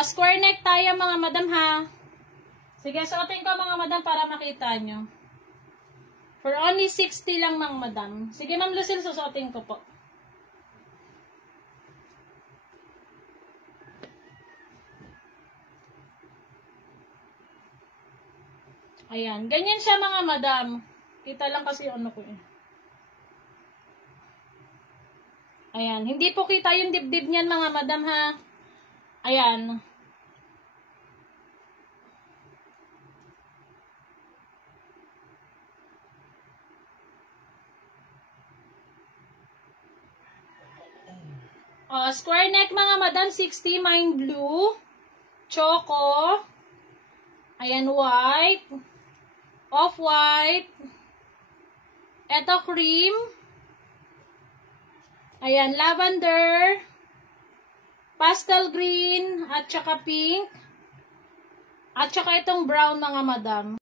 Square neck tayo mga madam ha. Sige, suotin ko mga madam para makita nyo. For only 60 lang mga madam. Sige ma'am Lucille, susuotin ko po. Ayan, ganyan siya mga madam. Kita lang kasi ano ko eh. Ayan, hindi po kita yung dibdib niyan mga madam ha. Ayan. Square neck mga madam, 60, mine blue, choco, ayan white, off-white, eto cream, ayan lavender, pastel green, at saka pink, at saka itong brown mga madam.